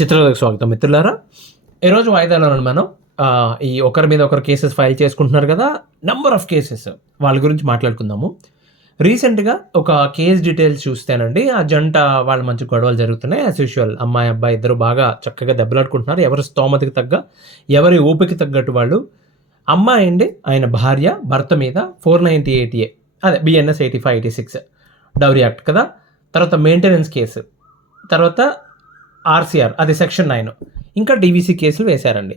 చిత్రాలకు స్వాగతం. మిత్రులారా ఈరోజు వాయిదాలో మనం. ఈ ఒకరి మీద ఒకరు కేసెస్ ఫైల్ చేసుకుంటున్నారు కదా నంబర్ ఆఫ్ కేసెస్ వాళ్ళ గురించి మాట్లాడుకుందాము. రీసెంట్గా ఒక కేస్ డీటెయిల్స్ చూస్తేనండి ఆ జంట వాళ్ళ మంచి గొడవలు జరుగుతున్నాయి. యాజ్ యూజువల్ అమ్మాయి అబ్బాయి ఇద్దరు బాగా చక్కగా దెబ్బలాడుకుంటున్నారు. ఎవరి స్తోమతకి తగ్గ ఎవరి ఊపికి తగ్గట్టు వాళ్ళు. అమ్మాయి అండి ఆయన భార్య భర్త మీద ఫోర్ నైంటీ ఎయిట్ ఏ అదే BNS eighty five eighty six dowry act కదా. తర్వాత మెయింటెనెన్స్ కేసు తర్వాత ఆర్సీఆర్ అది సెక్షన్ నైన్. ఇంకా డీవీసీ కేసులు వేశారండి.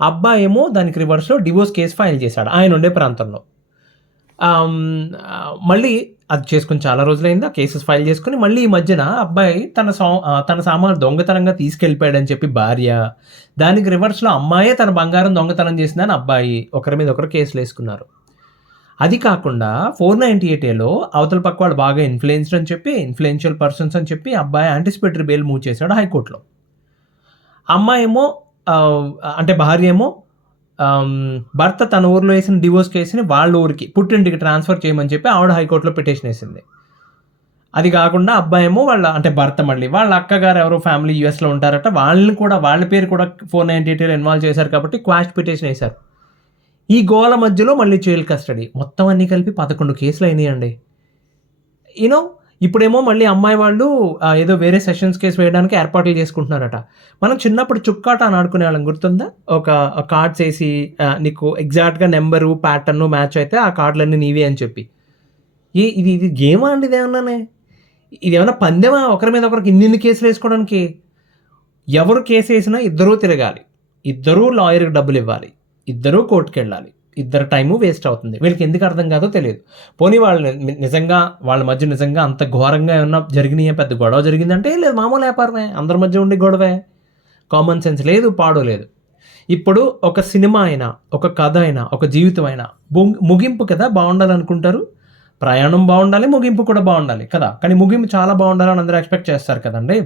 అబ్బాయి ఏమో దానికి రివర్స్లో డివోర్స్ కేసు ఫైల్ చేశాడు ఆయన ఉండే ప్రాంతంలో. మళ్ళీ అది చేసుకుని చాలా రోజులైంది ఆ కేసెస్ ఫైల్ చేసుకుని మళ్ళీ ఈ మధ్యన అబ్బాయి తన సా తన సామాన్లు దొంగతనంగా తీసుకెళ్ళిపోయాడని చెప్పి భార్య దానికి రివర్స్లో అమ్మాయే తన బంగారం దొంగతనం చేసిందని అబ్బాయి ఒకరి మీద ఒకరు కేసులు వేసుకున్నారు. అది కాకుండా ఫోర్ నైంటీ ఎయిట్ ఏలో అవతల పక్క వాళ్ళు బాగా ఇన్ఫ్లుయెన్స్డ్ అని చెప్పి ఇన్ఫ్లుయెన్షియల్ పర్సన్స్ అని చెప్పి అబ్బాయి యాంటిసిపేటరీ బెయిల్ మూవ్ చేశాడు హైకోర్టులో. అమ్మాయి ఏమో అంటే భార్య ఏమో భర్త తన ఊర్లో వేసిన డివోర్స్ కేసుని వాళ్ళ ఊరికి పుట్టింటికి ట్రాన్స్ఫర్ చేయమని చెప్పి ఆవిడ హైకోర్టులో పిటిషన్ వేసింది. అది కాకుండా అబ్బాయి ఏమో వాళ్ళ అంటే భర్త మళ్ళీ వాళ్ళ అక్కగారు ఎవరో ఫ్యామిలీ యూఎస్లో ఉంటారట వాళ్ళని కూడా వాళ్ళ పేరు కూడా ఫోర్ నైంటీ ఎయిట్లో ఇన్వాల్వ్ చేశారు కాబట్టి క్వాస్ట్ పిటిషన్ వేశారు. ఈ గోల మధ్యలో మళ్ళీ జైలు కస్టడీ మొత్తం అన్నీ కలిపి పదకొండు కేసులు అయినాయండి. యూనో ఇప్పుడేమో మళ్ళీ అమ్మాయి వాళ్ళు ఏదో వేరే సెషన్స్ కేసు వేయడానికి ఏర్పాట్లు చేసుకుంటున్నారట. మనం చిన్నప్పుడు చుక్కాట అని ఆడుకునే వాళ్ళం గుర్తుందా? ఒక కార్డ్స్ వేసి నీకు ఎగ్జాక్ట్గా నెంబరు ప్యాటర్న్ మ్యాచ్ అయితే ఆ కార్డులన్నీ నీవే అని చెప్పి. ఏ ఇది ఇది గేమా అండి ఇదేమన్నానే ఇది ఏమైనా పందెమా? ఒకరి మీద ఒకరికి ఇన్ని కేసులు వేసుకోవడానికి? ఎవరు కేసు వేసినా ఇద్దరూ తిరగాలి. ఇద్దరూ లాయర్కి డబ్బులు ఇవ్వాలి. ఇద్దరూ కోర్టుకి వెళ్ళాలి ఇద్దరు టైము వేస్ట్ అవుతుంది. వీళ్ళకి ఎందుకు అర్థం కాదో తెలియదు. పోనీ వాళ్ళు నిజంగా వాళ్ళ మధ్య నిజంగా అంత ఘోరంగా ఏమన్నా జరిగినాయి? పెద్ద గొడవ జరిగిందంటే లేదు మామూలు వ్యాపారమే. అందరి మధ్య ఉండే గొడవే. కామన్ సెన్స్ లేదు పాడు లేదు. ఇప్పుడు ఒక సినిమా అయినా ఒక కథ అయినా ఒక జీవితం అయినా ముగింపు కదా బాగుండాలనుకుంటారు? ప్రయాణం బాగుండాలి ముగింపు కూడా బాగుండాలి కదా. కానీ ముగింపు చాలా బాగుండాలని అందరూ ఎక్స్పెక్ట్ చేస్తారు కదండి.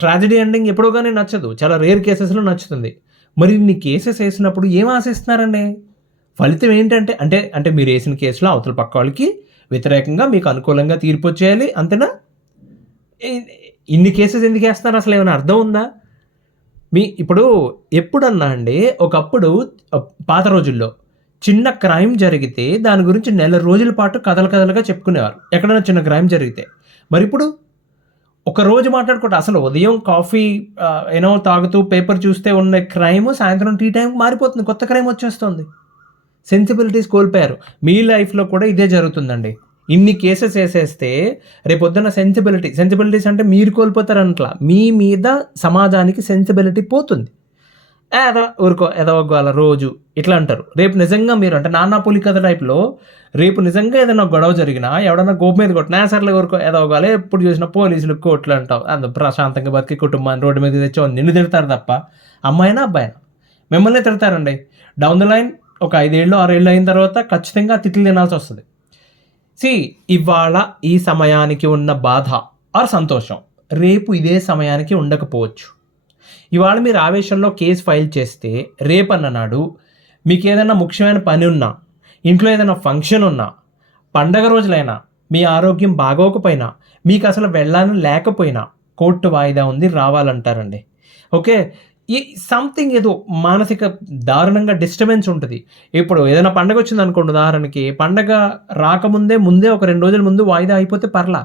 ట్రాజడీ ఎండింగ్ ఎప్పుడో కానీ నచ్చదు. చాలా రేర్ కేసెస్లో నచ్చుతుంది. మరి ఇన్ని కేసెస్ వేసినప్పుడు ఏం ఆశిస్తున్నారండి? ఫలితం ఏంటంటే అంటే అంటే మీరు వేసిన కేసులో అవతల పక్క వాళ్ళకి వ్యతిరేకంగా మీకు అనుకూలంగా తీర్పు వచ్చేయాలి అంతేనా? ఇన్ని కేసెస్ ఎందుకు వేస్తున్నారు? అసలు ఏమైనా అర్థం ఉందా? మీ ఇప్పుడు ఎప్పుడన్నా అండి ఒకప్పుడు పాత రోజుల్లో చిన్న క్రైమ్ జరిగితే దాని గురించి నెల రోజుల పాటు కథలు కథలుగా చెప్పుకునేవారు. ఎక్కడైనా చిన్న క్రైమ్ జరిగితే. మరి ఇప్పుడు ఒక రోజు మాట్లాడుకుంటే. అసలు ఉదయం కాఫీ ఏనో తాగుతూ పేపర్ చూస్తే ఉన్న క్రైమ్ సాయంత్రం టీ టైం మారిపోతుంది. కొత్త క్రైమ్ వచ్చేస్తుంది. సెన్సిబిలిటీస్ కోల్పోయారు. మీ లైఫ్లో కూడా ఇదే జరుగుతుందండి. ఇన్ని కేసెస్ వేసేస్తే రేపొద్దున సెన్సిబిలిటీ సెన్సిబిలిటీస్ అంటే మీరు కోల్పోతారంట మీ మీద సమాజానికి సెన్సిబిలిటీ పోతుంది. ఏదో ఊరుకో ఏదో ఒక రోజు. ఇట్లా అంటారు. రేపు నిజంగా మీరు అంటే నాన్న పులి కథ టైప్లో రేపు నిజంగా ఏదైనా గొడవ జరిగినా ఎవడన్నా గోపు మీద కొట్టినా సర్లే ఊరుకో ఏదో ఒకలే ఎప్పుడు చూసినా పోలీసులు కోట్లు అంటావు. అంత ప్రశాంతంగా బతికి కుటుంబాన్ని రోడ్డు మీద తెచ్చి నిన్ను తిడతారు తప్ప అమ్మాయినా అబ్బాయినా మిమ్మల్ని తిడతారండి. డౌన్ ద లైన్ ఒక ఐదేళ్ళు ఆరేళ్ళు అయిన తర్వాత ఖచ్చితంగా తిట్లు తినాల్సి వస్తుంది. సి ఇవాళ ఈ సమయానికి ఉన్న బాధ ఆర్ సంతోషం. రేపు ఇదే సమయానికి ఉండకపోవచ్చు. ఇవాళ మీరు ఆవేశంలో కేసు ఫైల్ చేస్తే రేపన్ననాడు మీకు ఏదైనా ముఖ్యమైన పని ఉన్నా ఇంట్లో ఏదైనా ఫంక్షన్ ఉన్నా పండగ రోజులైనా మీ ఆరోగ్యం బాగోకపోయినా మీకు అసలు వెళ్ళాలని లేకపోయినా కోర్టు వాయిదా ఉంది రావాలంటారండి. ఓకే? ఈ సంథింగ్ ఏదో మానసిక దారుణంగా డిస్టర్బెన్స్ ఉంటుంది. ఇప్పుడు ఏదైనా పండగ వచ్చింది అనుకోండి ఉదాహరణకి పండగ రాకముందే ముందే ఒక రెండు రోజుల ముందు వాయిదా అయిపోతే పర్లా.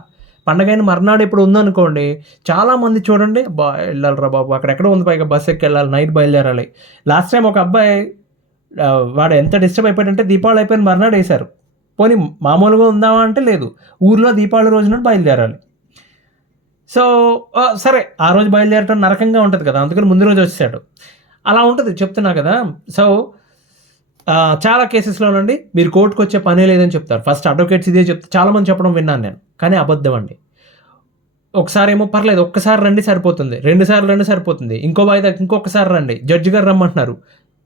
పండగైన మర్నాడు ఇప్పుడు ఉందనుకోండి చాలామంది చూడండి బా వెళ్ళాలిరా బాబు అక్కడెక్కడ ఉంది పైగా బస్ ఎక్కి వెళ్ళాలి నైట్ బయలుదేరాలి. లాస్ట్ టైం ఒక అబ్బాయి వాడు ఎంత డిస్టర్బ్ అయిపోయాడంటే దీపావళి అయిపోయిన మర్నాడు వేశారు. పోనీ మామూలుగా ఉందామా అంటే లేదు ఊర్లో దీపావళి రోజున బయలుదేరాలి. సో సరే ఆ రోజు బయలుదేరటం నరకంగా ఉంటుంది కదా అందుకని ముందు రోజు వచ్చాడు అలా ఉంటుంది చెప్తున్నా కదా. సో చాలా కేసెస్లోనండి మీరు కోర్టుకు వచ్చే పనే లేదని చెప్తారు. ఫస్ట్ అడ్వకేట్స్ ఇదే చెప్తారు చాలామంది చెప్పడం విన్నాను నేను కానీ అబద్ధం అండి. ఒకసారి ఏమో పర్లేదు ఒక్కసారి రండి సరిపోతుంది. రెండు సార్లు రండి సరిపోతుంది. ఇంకో వాయిదా ఇంకొకసారి రండి. జడ్జి గారు రమ్మంటున్నారు.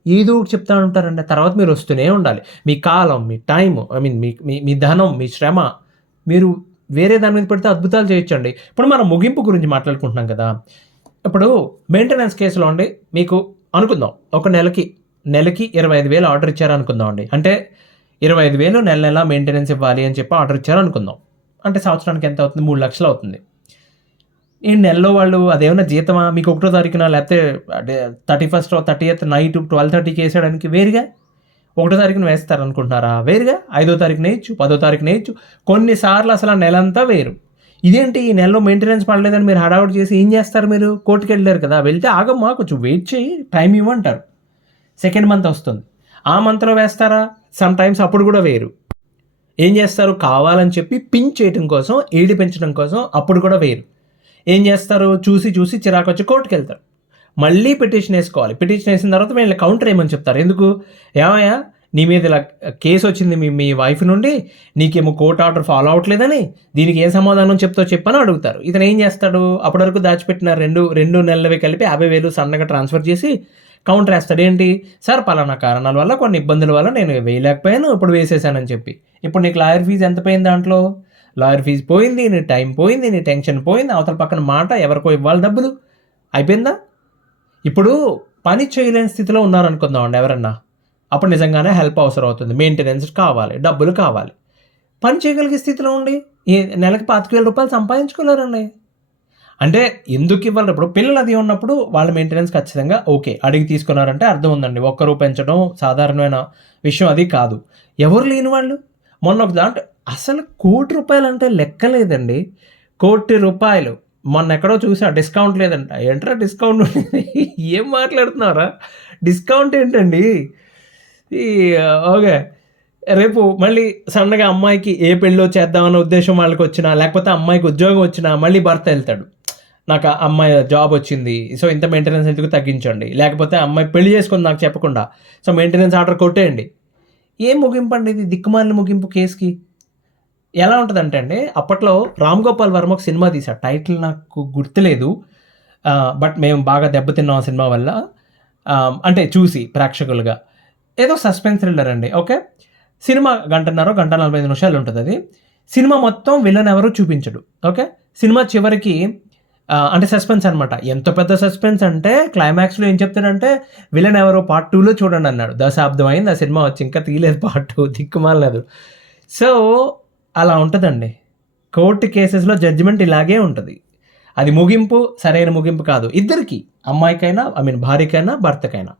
ఏదో ఒకటి చెప్తా ఉంటారండి. తర్వాత మీరు వస్తూనే ఉండాలి. మీ కాలం మీ టైం ఐ మీన్ మీ మీ మీ ధనం మీ శ్రమ మీరు వేరే దాని మీద పెడితే అద్భుతాలు చేయొచ్చండి. ఇప్పుడు మనం ముగింపు గురించి మాట్లాడుకుంటున్నాం కదా. ఇప్పుడు మెయింటెనెన్స్ కేసులో అండి మీకు అనుకుందాం ఒక నెలకి నెలకి ఇరవై ఐదు వేలు ఆర్డర్ ఇచ్చారు అనుకుందాం అండి అంటే ఇరవై ఐదు వేలు నెల నెల మెయింటెనెన్స్ ఇవ్వాలి అని చెప్పి ఆర్డర్ ఇచ్చారు అనుకుందాం అంటే సంవత్సరానికి ఎంత అవుతుంది? మూడు లక్షలు అవుతుంది. ఈ నెలలో వాళ్ళు అదేమన్నా జీతమా? మీకు ఒకటో తారీఖున లేకపోతే thirty first thirty eighth night twelve థర్టీకి వేసేయడానికి వేరుగా? ఒకటో తారీఖున వేస్తారు అనుకుంటున్నారా వేరుగా? ఐదో తారీఖున వేయచ్చు పదో తారీఖున వేయచ్చు. కొన్నిసార్లు అసలు ఆ నెల అంతా వేరు. ఇదేంటి ఈ నెలలో మెయింటెనెన్స్ పడలేదని మీరు హడావుడి చేసి ఏం చేస్తారు మీరు? కోర్టుకి వెళ్ళారు కదా వెళ్తే ఆగమ్మా కొంచెం వెయిట్ చేయి టైం ఇవ్వమంటారు సెకండ్ మంత్ వస్తుంది. ఆ మంత్లో వేస్తారా? సమ్ టైమ్స్ అప్పుడు కూడా వేరు ఏం చేస్తారు? కావాలని చెప్పి పిన్ చేయడం కోసం ఏడి పెంచడం కోసం అప్పుడు కూడా వేరు ఏం చేస్తారు? చూసి చూసి చిరాకు వచ్చి కోర్టుకి వెళ్తారు. మళ్ళీ పిటిషన్ వేసుకోవాలి. పిటిషన్ వేసిన తర్వాత వీళ్ళు కౌంటర్ ఏమని చెప్తారు. ఎందుకు? ఏమయ్యా? నీ మీద ఇలా కేసు వచ్చింది మీ మీ వైఫ్ నుండి నీకేమో కోర్ట్ ఆర్డర్ ఫాలో అవ్వట్లేదని దీనికి ఏం సమాధానం చెప్తావు చెప్పని అడుగుతారు. ఇతను ఏం చేస్తాడు? అప్పటి వరకు దాచిపెట్టిన రెండు రెండు నెలలవి కలిపి యాభై వేలు సన్నగా ట్రాన్స్ఫర్ చేసి కౌంటర్ వేస్తాడు. ఏంటి? సార్ పలానా కారణాల వల్ల కొన్ని ఇబ్బందుల వల్ల నేను వేయలేకపోయాను ఇప్పుడు వేసేసానని చెప్పి. ఇప్పుడు నీకు లాయర్ ఫీజు ఎంత పోయింది దాంట్లో? లాయర్ ఫీజు పోయింది నీ టైం పోయింది నీ టెన్షన్ పోయింది అవతల పక్కన మాట ఎవరికో ఇవ్వాలి డబ్బులు. అయిపోయిందా? ఇప్పుడు పని చేయలేని స్థితిలో ఉన్నారనుకుందామండి ఎవరన్నా. అప్పుడు నిజంగానే హెల్ప్ అవసరం అవుతుంది మెయింటెనెన్స్ కావాలి డబ్బులు కావాలి. పని చేయగలిగే స్థితిలో ఉండి ఈ నెలకి పాతిక వేల రూపాయలు సంపాదించుకోలేరండి. అంటే ఎందుకు ఇవ్వాలి ఇప్పుడు పిల్లలు అది ఉన్నప్పుడు వాళ్ళ మెయింటెనెన్స్ ఖచ్చితంగా ఓకే. అడిగి తీసుకున్నారంటే అర్థం ఉందండి. ఒక్కరు పెంచడం సాధారణమైన విషయం అది కాదు. ఎవరు లేని వాళ్ళు? మొన్న ఒక దాంట్లో అసలు కోటి రూపాయలు అంటే లెక్కలేదండి కోటి రూపాయలు. మొన్న ఎక్కడో చూసా డిస్కౌంట్ లేదంట. ఏంట్రా డిస్కౌంట్ ఏం మాట్లాడుతున్నారా? డిస్కౌంట్ ఏంటండి? ఈ ఓకే. రేపు మళ్ళీ సన్నగా అమ్మాయికి ఏ పెళ్ళో చేద్దామన్న ఉద్దేశం వాళ్ళకి వచ్చినా లేకపోతే అమ్మాయికి ఉద్యోగం వచ్చినా మళ్ళీ భర్త వెళ్తాడు. నాకు ఆ అమ్మాయి జాబ్ వచ్చింది. సో ఇంత మెయింటెనెన్స్ ఎందుకు తగ్గించండి? లేకపోతే అమ్మాయి పెళ్ళి చేసుకుంది నాకు చెప్పకుండా. సో మెయింటెనెన్స్ ఆర్డర్ కొట్టేయండి. ఏం ముగింపు అండి ఇది? దిక్కుమాలిన ముగింపు కేసుకి. ఎలా ఉంటుందంటే అండి అప్పట్లో రామ్ గోపాల్ వర్మ ఒక సినిమా తీశాడు టైటిల్ నాకు గుర్తులేదు. బట్ మేము బాగా దెబ్బతిన్నాం ఆ సినిమా వల్ల. అంటే చూసి ప్రేక్షకులుగా. ఏదో సస్పెన్స్ థ్రిల్లర్ అండి ఓకే? సినిమా గంటన్నర గంట నలభై ఐదు నిమిషాలు ఉంటుంది అది. సినిమా మొత్తం విలన్ ఎవరో చూపించడు ఓకే? సినిమా చివరికి అంటే సస్పెన్స్ అనమాట ఎంత పెద్ద సస్పెన్స్ అంటే క్లైమాక్స్లో ఏం చెప్తాడంటే విలన్ ఎవరో పార్ట్ టూలో చూడండి అన్నాడు. దశాబ్దం అయింది ఆ సినిమా వచ్చి ఇంకా తీయలేదు పార్ట్ టూ దిక్కుమాలేదు సో అలా ఉంటుందండి. కోర్టు కేసెస్లో జడ్జిమెంట్ ఇలాగే ఉంటుంది. అది ముగింపు సరైన ముగింపు కాదు. ఇద్దరికి అమ్మాయికైనా ఐ మీన్ భార్యకైనా భర్తకైనా.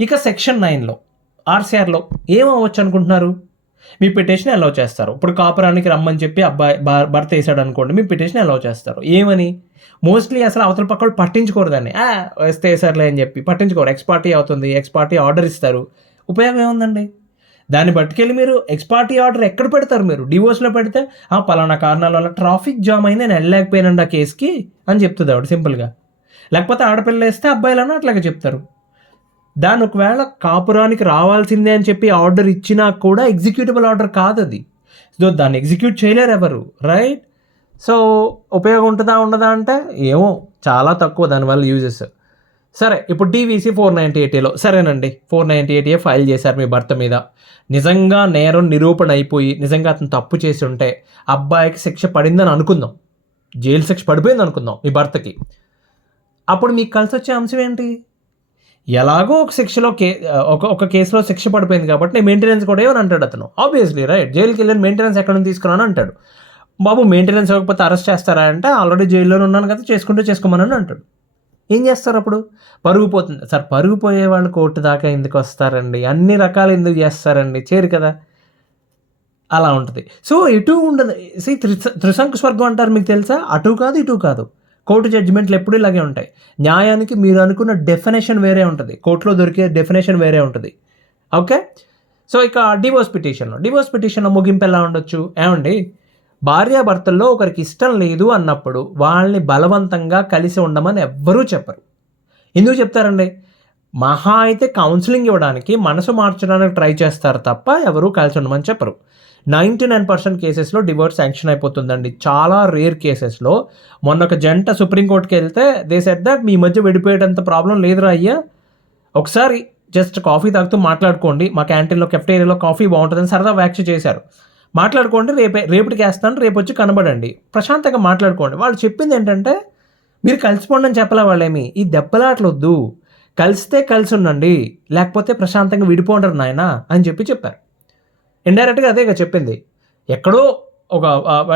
ఇక సెక్షన్ నైన్లో ఆర్సీఆర్లో ఏం అవ్వచ్చు అనుకుంటున్నారు మీ పిటిషన్ అలౌ చేస్తారు. ఇప్పుడు కాపురానికి రమ్మని చెప్పి అబ్బాయి భర్త వేసాడు అనుకోండి మీ పిటిషన్ అలౌ చేస్తారు. ఏమని? మోస్ట్లీ అసలు అవతల పక్క వాళ్ళు పట్టించుకోరు దాన్ని. వేస్తే వేసారులే అని చెప్పి పట్టించుకోరు. ఎక్స్ పార్టీ అవుతుంది ఎక్స్ పార్టీ ఆర్డర్ ఇస్తారు. ఉపయోగం ఏముందండి? దాన్ని పట్టుకెళ్ళి మీరు ఎక్స్పార్టీ ఆర్డర్ ఎక్కడ పెడతారు మీరు? డివోర్స్లో పెడితే ఆ పలానా కారణాల వల్ల ట్రాఫిక్ జామ్ అయి నేను వెళ్ళలేకపోయానండి ఆ కేసుకి అని చెప్తుంది ఆవిడ సింపుల్గా లేకపోతే ఆడపిల్ల వేస్తే అబ్బాయిలన్నా అట్లాగే చెప్తారు. దాని ఒకవేళ కాపురానికి రావాల్సిందే అని చెప్పి ఆర్డర్ ఇచ్చినా కూడా ఎగ్జిక్యూటిబుల్ ఆర్డర్ కాదు అది సో దాన్ని ఎగ్జిక్యూట్ చేయలేరు ఎవరు రైట్? సో ఉపయోగం ఉంటుందా ఉండదా అంటే ఏమో చాలా తక్కువ దానివల్ల యూజెస్. సరే ఇప్పుడు డీవీసీ ఫోర్ నైంటీ ఎయిటీలో సరేనండి ఫోర్ నైంటీ ఎయిటీ ఫైల్ చేశారు మీ భర్త మీద. నిజంగా నేరం నిరూపణ అయిపోయి నిజంగా అతను తప్పు చేసి ఉంటే అబ్బాయికి శిక్ష పడిందని అనుకుందాం. జైలు శిక్ష పడిపోయింది అనుకుందాం మీ భర్తకి. అప్పుడు మీకు కలిసి వచ్చే అంశం ఏంటి? ఎలాగో ఒక శిక్షలో కే ఒక ఒక కేసులో శిక్ష పడిపోయింది కాబట్టి నేను మెయింటెనెన్స్ కూడా ఏమని అంటాడు అతను? ఆబ్వియస్లీ రైట్ జైలుకి వెళ్ళిన మెయింటెనెన్స్ ఎక్కడ నుంచి తీసుకున్నాను అంటాడు. బాబు మెయింటెనెన్స్ ఇవ్వకపోతే అరెస్ట్ చేస్తారా అంటే ఆల్రెడీ జైల్లోనే ఉన్నాను కదా చేసుకుంటూ చేసుకోమని అంటాడు. ఏం చేస్తారు అప్పుడు? పరుగు పోతుంది. సార్ పరుగు పోయే వాళ్ళు కోర్టు దాకా ఎందుకు వస్తారండి? అన్ని రకాలు ఎందుకు చేస్తారండి? చేరు కదా. అలా ఉంటుంది. సో ఇటు ఉండదు. సి త్రిశంకు స్వర్గం అంటారు మీకు తెలుసా? అటు కాదు ఇటు కాదు. కోర్టు జడ్జిమెంట్లు ఎప్పుడు ఇలాగే ఉంటాయి. న్యాయానికి మీరు అనుకున్న డెఫినేషన్ వేరే ఉంటుంది. కోర్టులో దొరికే డెఫినేషన్ వేరే ఉంటుంది. ఓకే? సో ఇక డివోర్స్ పిటిషన్లో డివోర్స్ పిటిషన్లో ముగింపు ఎలా ఉండొచ్చు? ఏమండి? భార్యాభర్తల్లో ఒకరికి ఇష్టం లేదు అన్నప్పుడు వాళ్ళని బలవంతంగా కలిసి ఉండమని ఎవ్వరూ చెప్పరు. ఎందుకు చెప్తారండి? మహా అయితే కౌన్సిలింగ్ ఇవ్వడానికి మనసు మార్చడానికి ట్రై చేస్తారు తప్ప ఎవరూ కలిసి ఉండమని చెప్పరు. నైంటీ నైన్ పర్సెంట్ కేసెస్లో డివోర్స్ శాంక్షన్ అయిపోతుందండి. చాలా రేర్ కేసెస్లో. మొన్న ఒక జంట సుప్రీంకోర్టుకి వెళ్తే దే సెట్ దట్ మీ మధ్య విడిపోయేటంత ప్రాబ్లం లేదురా అయ్యా. ఒకసారి జస్ట్ కాఫీ తాగుతూ మాట్లాడుకోండి. మా క్యాంటీన్లో కెఫ్టేరియాలో కాఫీ బాగుంటుందని సరదా వ్యాఖ్య చేశారు. మాట్లాడుకోండి రేపే రేపటికి వేస్తాను రేపు వచ్చి కనబడండి. ప్రశాంతంగా మాట్లాడుకోండి. వాళ్ళు చెప్పింది ఏంటంటే మీరు కలిసిపోండి అని చెప్పలే వాళ్ళేమి? ఈ దెబ్బలాట్లొద్దు. కలిస్తే కలిసి ఉండండి లేకపోతే ప్రశాంతంగా విడిపోండరు నాయన అని చెప్పి చెప్పారు. ఇండైరెక్ట్గా అదే చెప్పింది. ఎక్కడో ఒక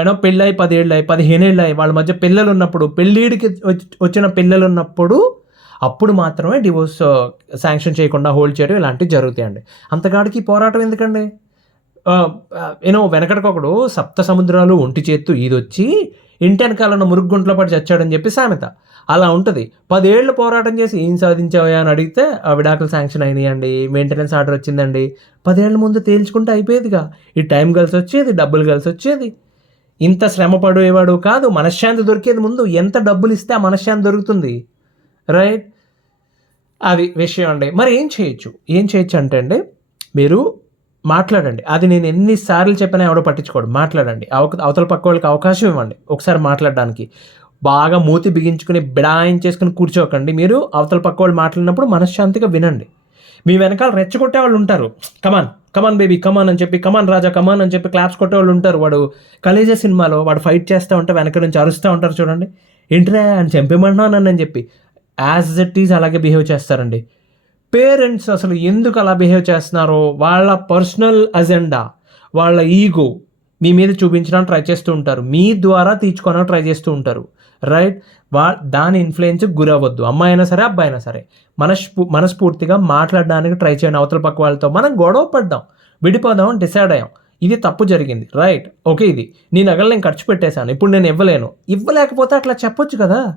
ఏమో పెళ్ళై పదేళ్ళు పదిహేనేళ్ళై వాళ్ళ మధ్య పిల్లలు ఉన్నప్పుడు పెళ్ళిడికి వచ్చి- వచ్చిన పిల్లలు ఉన్నప్పుడు అప్పుడు మాత్రమే డివోర్స్ శాంక్షన్ చేయకుండా హోల్డ్ చేయడం ఇలాంటివి జరుగుతాయండి. అంతగాడికి పోరాటం ఎందుకండి? యూనో వెనకడికొకడు సప్త సముద్రాలు ఒంటి చేత్తు ఈదొచ్చి ఇంటి వెనకాలన్న మురుగుంట్లో పడి చచ్చాడని చెప్పి సామెత. అలా ఉంటుంది. పదేళ్ళు పోరాటం చేసి ఏం సాధించావా అని అడిగితే ఆ విడాకులు శాంక్షన్ అయినాయండి మెయింటెనెన్స్ ఆర్డర్ వచ్చిందండి. పదేళ్ళ ముందు తేల్చుకుంటే అయిపోయేదిగా. ఈ టైం కలిసి వచ్చేది డబ్బులు కలిసి వచ్చేది. ఇంత శ్రమ పడేవాడు కాదు మనశ్శాంతి దొరికేది ముందు ఎంత డబ్బులు ఇస్తే ఆ మనశ్శాంతి దొరుకుతుంది. రైట్ అది విషయం అండి. మరి ఏం చేయొచ్చు? ఏం చేయొచ్చు అంటే అండి మీరు మాట్లాడండి. అది నేను ఎన్నిసార్లు చెప్పినా ఎవడో పట్టించుకోడు. మాట్లాడండి. అవక అవతల పక్క వాళ్ళకి అవకాశం ఇవ్వండి. ఒకసారి మాట్లాడడానికి. బాగా మూతి బిగించుకుని బిడాయించేసుకుని కూర్చోకండి. మీరు అవతల పక్క వాళ్ళు మాట్లాడినప్పుడు మనశ్శాంతిగా వినండి. మీ వెనకాల రెచ్చగొట్టే వాళ్ళు ఉంటారు. కమాన్ కమాన్ బేబీ కమాన్ అని చెప్పి కమాన్ రాజా కమాన్ అని చెప్పి క్లాప్స్ కొట్టే వాళ్ళు ఉంటారు. వాడు కలేజా సినిమాలో వాడు ఫైట్ చేస్తూ ఉంటే వెనక నుంచి అరుస్తూ ఉంటారు చూడండి. ఏంట్రా అని చంపేమన్నా నన్ను అని చెప్పి యాజ్ ఇట్ ఈజ్ అలాగే బిహేవ్ చేస్తారండి. పేరెంట్స్ అసలు ఎందుకు అలా బిహేవ్ చేస్తున్నారో వాళ్ళ పర్సనల్ అజెండా వాళ్ళ ఈగో మీ మీద చూపించడానికి ట్రై చేస్తూ ఉంటారు. మీ ద్వారా తీర్చుకోవడానికి ట్రై చేస్తూ ఉంటారు. రైట్ వా దాని ఇన్ఫ్లుయెన్స్ గురవ్వద్దు. అమ్మాయి అయినా సరే అబ్బాయి అయినా సరే. మనస్ఫూ మనస్ఫూర్తిగా మాట్లాడడానికి ట్రై చేయండి అవతల పక్క వాళ్ళతో. మనం గొడవ పడ్డాం విడిపోదాం డిసైడ్ అయ్యాం. ఇది తప్పు జరిగింది. రైట్ ఓకే ఇది. నీ నగలు నేను ఖర్చు పెట్టేశాను. ఇప్పుడు నేను ఇవ్వలేను. ఇవ్వలేకపోతే అట్లా చెప్పొచ్చు కదా?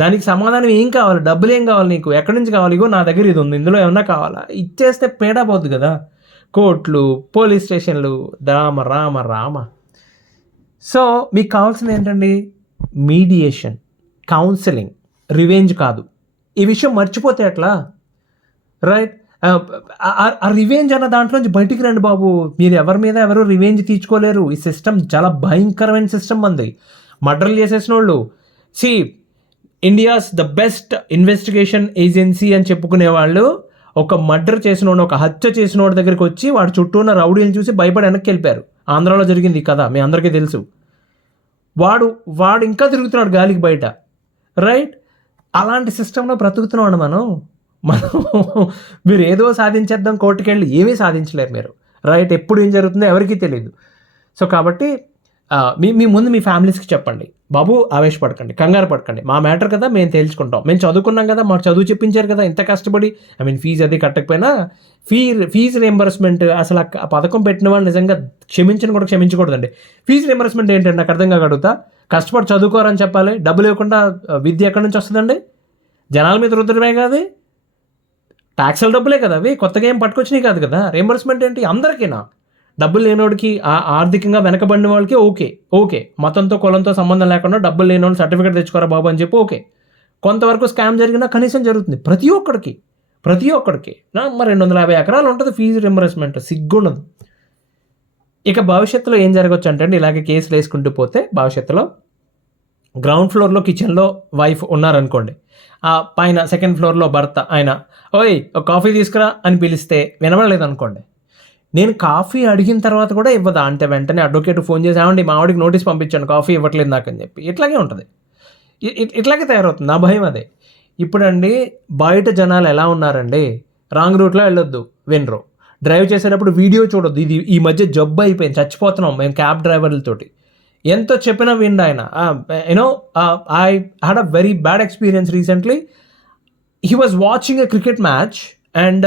దానికి సమాధానం ఏం కావాలి? డబ్బులు ఏం కావాలి నీకు? ఎక్కడి నుంచి కావాలి? ఇగో నా దగ్గర ఇది ఉంది. ఇందులో ఏమన్నా కావాలా? ఇచ్చేస్తే పేడ పోద్దు కదా? కోర్టులు పోలీస్ స్టేషన్లు రామ రామ రామ. సో మీకు కావాల్సింది ఏంటండి? మీడియేషన్ కౌన్సిలింగ్ రివెంజ్ కాదు. ఈ విషయం మర్చిపోతే ఎట్లా? రైట్? ఆ రివెంజ్ అన్న దాంట్లోంచి బయటికి రండి బాబు. మీరు ఎవరి మీద ఎవరు రివెంజ్ తీర్చుకోలేరు. ఈ సిస్టమ్ చాలా భయంకరమైన సిస్టమ్ ఉంది మర్డర్లు చేసేసిన వాళ్ళు C India's the best investigation agency అని చెప్పుకునే వాళ్ళు ఒక మర్డర్ చేసినోడు ఒక హత్య చేసినోడి దగ్గరికి వచ్చి వాడు చుట్టూ ఉన్న రౌడీని చూసి భయపడి వెనక్కి వెళ్ళిపోయారు. ఆంధ్రాలో జరిగింది కదా మీ అందరికీ తెలుసు. వాడు వాడు ఇంకా తిరుగుతున్నాడు గాలికి బయట. రైట్? అలాంటి సిస్టంలో బ్రతుకుతున్నాడు మనం. మనం మీరు ఏదో సాధించేద్దాం కోర్టుకెళ్ళి ఏమీ సాధించలేరు మీరు. రైట్? ఎప్పుడు ఏం జరుగుతుందో ఎవరికీ తెలియదు సో కాబట్టి మీ మీ ముందు మీ ఫ్యామిలీస్కి చెప్పండి. బాబు ఆవేశపడకండి కంగారు పడకండి. మా మ్యాటర్ కదా మేము తేల్చుకుంటాం. మేము చదువుకున్నాం కదా మాకు చదువు చెప్పించారు కదా ఇంత కష్టపడి. ఐ మీన్ ఫీజు అది కట్టకపోయినా ఫీ ఫీజు రియంబర్స్మెంట్ అసలు ఆ పథకం పెట్టిన వాళ్ళు నిజంగా క్షమించని కూడా క్షమించకూడదండి. ఫీజు రియంబర్స్మెంట్ ఏంటంటే నాకు అర్థం కాగడుగుతా కష్టపడి చదువుకోరని చెప్పాలి. డబ్బులు ఇవ్వకుండా విద్య ఎక్కడి నుంచి వస్తుందండి? జనాల మీద రుద్రమే కాదు. ట్యాక్సుల డబ్బులే కదా అవి. కొత్తగా ఏం పట్టుకొచ్చినాయి కాదు కదా. రియంబర్స్మెంట్ ఏంటి? అందరికీనా? డబ్బులు లేనోడికి ఆర్థికంగా వెనకబడిన వాళ్ళకి ఓకే ఓకే. మతంతో కులంతో సంబంధం లేకుండా డబ్బులు లేని సర్టిఫికేట్ తెచ్చుకోరా బాబు అని చెప్పి ఓకే. కొంతవరకు స్కామ్ జరిగినా కనీసం జరుగుతుంది. ప్రతి ఒక్కడికి ప్రతి ఒక్కడికి. మరి రెండు వందల యాభై ఎకరాలు ఉంటుంది ఫీజు రింబర్స్మెంట్ సిగ్గుండదు. ఇక భవిష్యత్తులో ఏం జరగచ్చు అంటే అండి ఇలాగే కేసులు వేసుకుంటూ పోతే భవిష్యత్తులో గ్రౌండ్ ఫ్లోర్లో కిచెన్లో వైఫ్ ఉన్నారనుకోండి. ఆ పైన సెకండ్ ఫ్లోర్లో భర్త ఆయన ఓయ్ ఒక కాఫీ తీసుకురా అని పిలిస్తే వినబడలేదు అనుకోండి నేను కాఫీ అడిగిన తర్వాత కూడా ఇవ్వదా? అంటే వెంటనే అడ్వకేట్ ఫోన్ చేసి ఏమండి మా ఆవిడకి నోటీస్ పంపించాను కాఫీ ఇవ్వట్లేదు నాకు అని చెప్పి. ఇట్లాగే ఉంటుంది. ఇట్లాగే తయారవుతుంది. నా భయం అదే. ఇప్పుడండి బయట జనాలు ఎలా ఉన్నారండి? రాంగ్ రూట్లో వెళ్ళొద్దు వినరు. డ్రైవ్ చేసేటప్పుడు వీడియో చూడొద్దు. ఇది ఈ మధ్య జబ్బు అయిపోయింది చచ్చిపోతున్నాం మేము క్యాబ్ డ్రైవర్లతోటి ఎంతో చెప్పినా విండు ఆయన. You know I had a very bad experience recently he was watching a cricket match and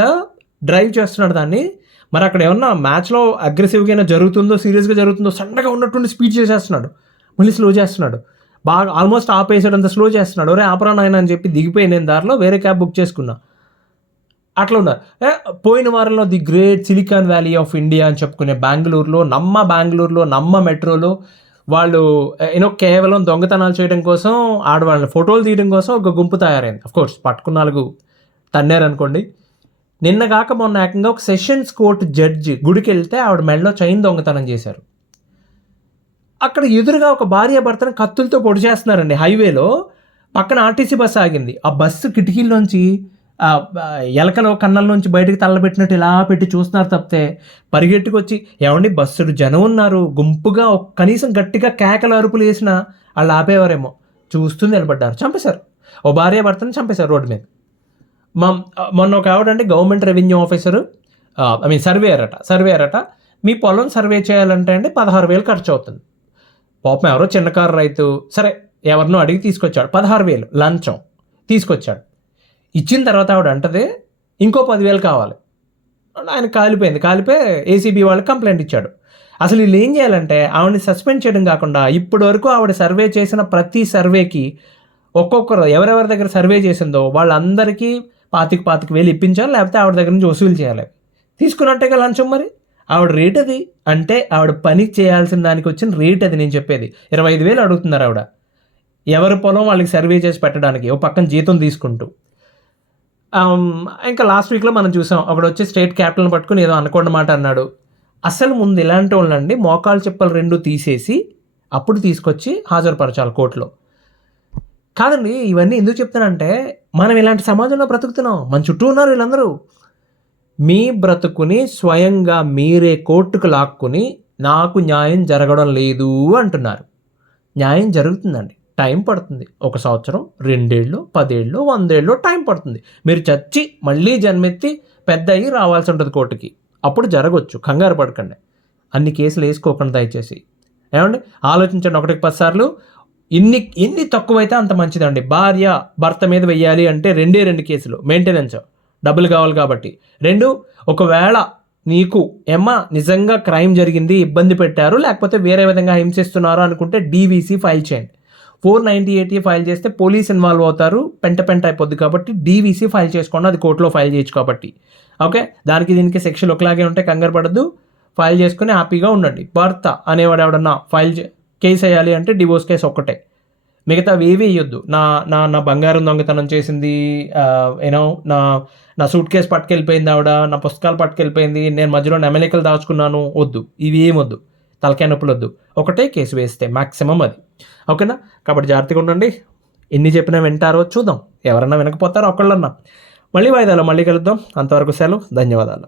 drive చేస్తున్నాడు దాన్ని. మరి అక్కడ ఏమన్నా మ్యాచ్లో అగ్రెసివ్గా అయినా జరుగుతుందో సీరియస్గా జరుగుతుందో సన్నగా ఉన్నట్టుండి స్పీడ్ చేసేస్తున్నాడు. మళ్ళీ స్లో చేస్తున్నాడు. బాగా ఆల్మోస్ట్ ఆపేసాడంత స్లో చేస్తున్నాడు. ఒరే ఆపరా నాయన అని చెప్పి దిగిపోయి నేను దారిలో వేరే క్యాబ్ బుక్ చేసుకున్నా. అట్లా ఉన్నారు పోయిన వారంలో the great silicon valley of India అని చెప్పుకునే బెంగళూరులో నమ్మ బెంగళూరులో నమ్మ మెట్రోలో వాళ్ళు యూనో కేవలం దొంగతనాలు చేయడం కోసం ఆడవాళ్ళని ఫోటోలు తీయడం కోసం ఒక గుంపు తయారైంది. అఫ్ కోర్స్ పట్టుకున్న నాలుగు తన్నారనుకోండి. నిన్నగాక మొన్న ఏకంగా ఒక సెషన్స్ కోర్టు జడ్జి గుడికి వెళ్తే ఆవిడ మెడలో చైన్ దొంగతనం చేశారు. అక్కడ ఎదురుగా ఒక భార్య భర్తను కత్తులతో పొడి చేస్తున్నారండి. హైవేలో పక్కన ఆర్టీసీ బస్సు ఆగింది. ఆ బస్సు కిటికీల్లోంచి ఎలకలో కన్నల నుంచి బయటకు తల్లబెట్టినట్టు ఇలా పెట్టి చూస్తున్నారు తప్పితే పరిగెట్టుకొచ్చి ఏమండి బస్సుడు జనం ఉన్నారు. గుంపుగా కనీసం గట్టిగా కేకలు అరుపులు వేసిన వాళ్ళు ఆపేవారేమో. చూస్తూ నిలబడ్డారు. చంపేశారు. ఓ భార్య భర్తను చంపేశారు రోడ్డు మీద. మా మొన్న ఒక ఆవిడంటే government revenue officer I mean surveyor అట సర్వేయర్ అట మీ పొలం సర్వే చేయాలంటే అండి పదహారు వేలు ఖర్చు అవుతుంది. పాపం ఎవరో చిన్నకారు రైతు సరే ఎవరినో అడిగి తీసుకొచ్చాడు పదహారు వేలు లంచం తీసుకొచ్చాడు. ఇచ్చిన తర్వాత ఆవిడ అంటది ఇంకో పదివేలు కావాలి. ఆయన కాలిపోయింది కాలిపోయి ఏసీబీ వాళ్ళకి కంప్లైంట్ ఇచ్చాడు. అసలు వీళ్ళు ఏం చేయాలంటే ఆవిడని సస్పెండ్ చేయడం కాకుండా ఇప్పటి వరకు ఆవిడ సర్వే చేసిన ప్రతి సర్వేకి ఒక్కొక్కరు ఎవరెవరి దగ్గర సర్వే చేసిందో వాళ్ళందరికీ పాతిక పాతిక వేలు ఇప్పించాలి లేకపోతే ఆవిడ దగ్గర నుంచి వసూలు చేయాలి. తీసుకున్నట్టేగా లంచం మరి? ఆవిడ రేట్ అది? అంటే ఆవిడ పని చేయాల్సిన దానికి వచ్చిన రేట్ అది నేను చెప్పేది. ఇరవై ఐదు వేలు అడుగుతున్నారు ఆవిడ. ఎవరి పొలం వాళ్ళకి సర్వే చేసి పెట్టడానికి ఓ పక్కన జీతం తీసుకుంటూ. ఇంకా లాస్ట్ వీక్లో మనం చూసాం అక్కడ వచ్చి స్టేట్ క్యాపిటల్ని పట్టుకుని ఏదో అనుకోండి మాట అన్నాడు. అసలు ముందు ఇలాంటి వాళ్ళండి మోకాలు చెప్పలు రెండు తీసేసి అప్పుడు తీసుకొచ్చి హాజరుపరచాలి కోర్టులో. కాదండి ఇవన్నీ ఎందుకు చెప్తానంటే మనం ఇలాంటి సమాజంలో బ్రతుకుతున్నాం. మన చుట్టూ ఉన్నారు వీళ్ళందరూ. మీ బ్రతుకుని స్వయంగా మీరే కోర్టుకు లాక్కుని నాకు న్యాయం జరగడం లేదు అంటున్నారు. న్యాయం జరుగుతుందండి. టైం పడుతుంది. ఒక సంవత్సరం రెండేళ్ళు పదేళ్ళు వందేళ్ళు టైం పడుతుంది. మీరు చచ్చి మళ్ళీ జన్మెత్తి పెద్ద అయ్యి రావాల్సి ఉంటుంది కోర్టుకి. అప్పుడు జరగవచ్చు కంగారు పడకండి. అన్ని కేసులు వేసుకోకుండా దయచేసి. ఏమండి? ఆలోచించండి ఒకటికి పది సార్లు. ఇన్ని ఎన్ని తక్కువైతే అంత మంచిదండి. భార్య భర్త మీద వెయ్యాలి అంటే రెండే రెండు కేసులు. మెయింటెనెన్స్ డబ్బులు కావాలి కాబట్టి. రెండు ఒకవేళ నీకు ఏమ్మా నిజంగా క్రైమ్ జరిగింది ఇబ్బంది పెట్టారు లేకపోతే వేరే విధంగా హింసిస్తున్నారు అనుకుంటే డీవీసీ ఫైల్ చేయండి. ఫోర్ నైంటీ ఎయిటీ ఫైల్ చేస్తే పోలీస్ ఇన్వాల్వ్ అవుతారు పెంట పెంట అయిపోద్ది కాబట్టి డీవీసీ ఫైల్ చేసుకోండి అది కోర్టులో ఫైల్ చేయొచ్చు కాబట్టి. ఓకే దానికి దీనికి సెక్షన్ ఒకలాగే ఉంటే కంగారు పడద్దు. ఫైల్ చేసుకుని హ్యాపీగా ఉండండి. భర్త అనేవాడు ఎవడన్నా ఫైల్ చే- కేసు వేయాలి అంటే డివోర్స్ కేసు ఒక్కటే. మిగతా ఏవి వేయొద్దు. నా నా నా బంగారం దొంగతనం చేసింది యూనో నా నా సూట్ కేసు పట్టుకెళ్ళిపోయింది ఆవిడ నా పుస్తకాలు పట్టుకెళ్ళిపోయింది నేను మధ్యలో నెమలికలు దాచుకున్నాను వద్దు. ఇవి ఏమొద్దు వద్దు. తలకాయ నొప్పులు వద్దు. ఒకటే కేసు వేస్తే మ్యాక్సిమం అది. ఓకేనా? కాబట్టి జాగ్రత్తగా ఉండండి. ఎన్ని చెప్పినా వింటారో చూద్దాం. ఎవరన్నా వినకపోతారో ఒకళ్ళన్నా. మళ్ళీ వాయిదాలో మళ్ళీ కలుద్దాం. అంతవరకు సెలవు. ధన్యవాదాలు.